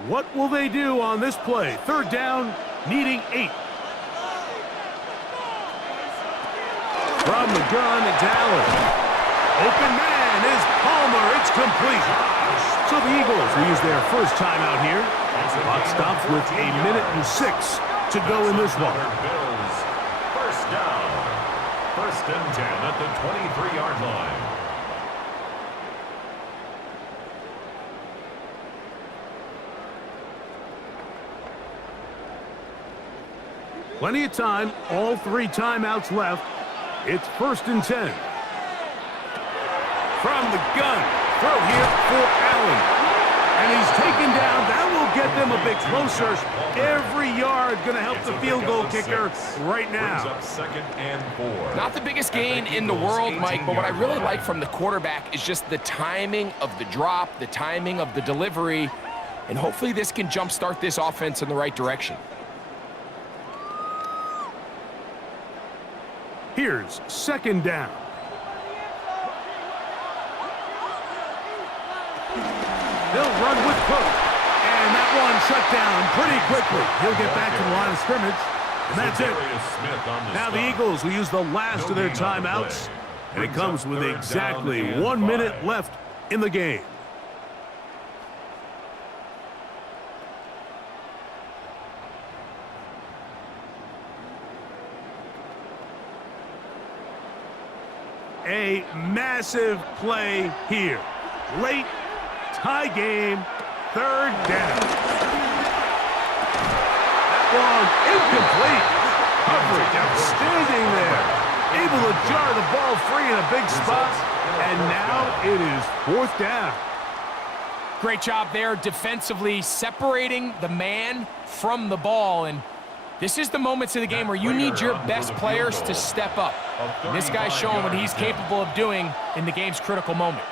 What will they do on this play? 3rd down, needing 8. From the gun, it's Allen. Open man. And his Palmer, it's complete. So the Eagles will use their first timeout here. The clock stops with 1:06 to go in this one. Bills, first down. First and 10 at the 23-yard line. Plenty of time, all 3 timeouts left. It's first and 10. From the gun, throw here for Allen. And he's taken down. That will get them a bit closer. Every yard going to help the field goal kicker right now. Brings up second and 4. Not the biggest gain in the world, Mike, but what I really like from the quarterback is just the timing of the drop, the timing of the delivery, and hopefully this can jumpstart this offense in the right direction. Here's second down. They'll run with Cook. And that one shut down pretty quickly. He'll get back to the line of scrimmage. And that's it. Now the Eagles will use the last of their timeouts. And it comes with exactly 1 minute left in the game. A massive play here. Late, tie game, third down. That one incomplete. Coverage outstanding there. Able to jar the ball free in a big spot. And now it is fourth down. Great job there defensively, separating the man from the ball. And this is the moments of the game where you need your best players to step up. And this guy's showing what he's capable of doing in the game's critical moment.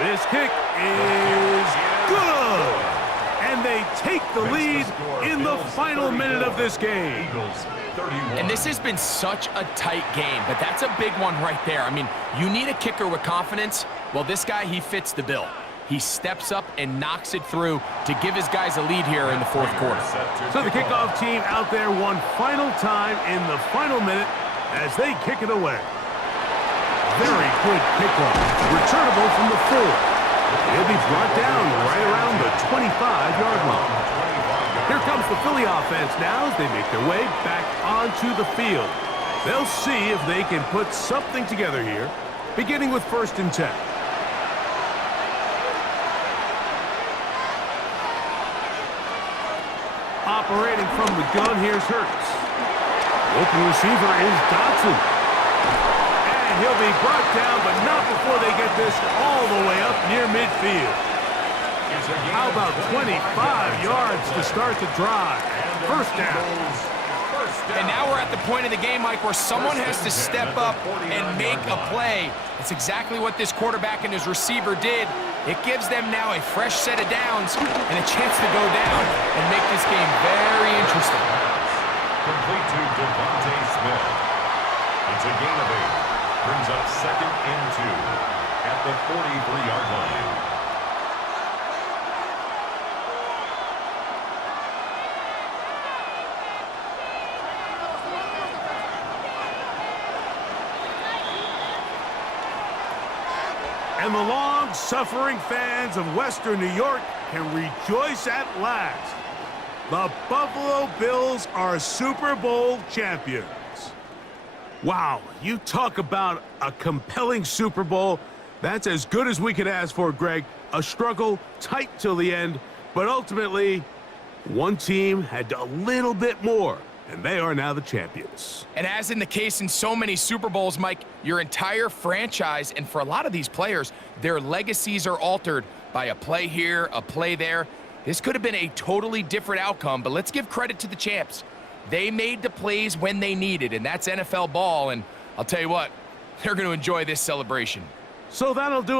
This kick is good. And they take the lead in the final minute of this game. And this has been such a tight game, but that's a big one right there. I mean, you need a kicker with confidence. Well, this guy, he fits the bill. He steps up and knocks it through to give his guys a lead here in the fourth quarter. So the kickoff team out there one final time in the final minute as they kick it away. Very good kickoff. Returnable from the 4. He'll be brought down right around the 25-yard line. Here comes the Philly offense now as they make their way back onto the field. They'll see if they can put something together here, beginning with first and 10. Operating from the gun, here's Hurts. Open receiver is Dotson. And he'll be brought down, but not before they get this all the way up near midfield. How about 25 yards to start the drive? First down. And now we're at the point of the game, Mike, where someone has to step up and make a play. That's exactly what this quarterback and his receiver did. It gives them now a fresh set of downs and a chance to go down and make this game very interesting. Complete to Devontae Smith. It's a gain of 8. Brings up second and 2 at the 43-yard line. And the long-suffering fans of Western New York can rejoice at last. The Buffalo Bills are Super Bowl champions. Wow, you talk about a compelling Super Bowl. That's as good as we could ask for, Greg. A struggle, tight till the end, but ultimately, one team had a little bit more. And they are now the champions. And as in the case in so many Super Bowls, Mike, your entire franchise, and for a lot of these players, their legacies are altered by a play here, a play there. This could have been a totally different outcome, but let's give credit to the champs. They made the plays when they needed, and that's NFL ball. And I'll tell you what, they're going to enjoy this celebration. So that'll do it.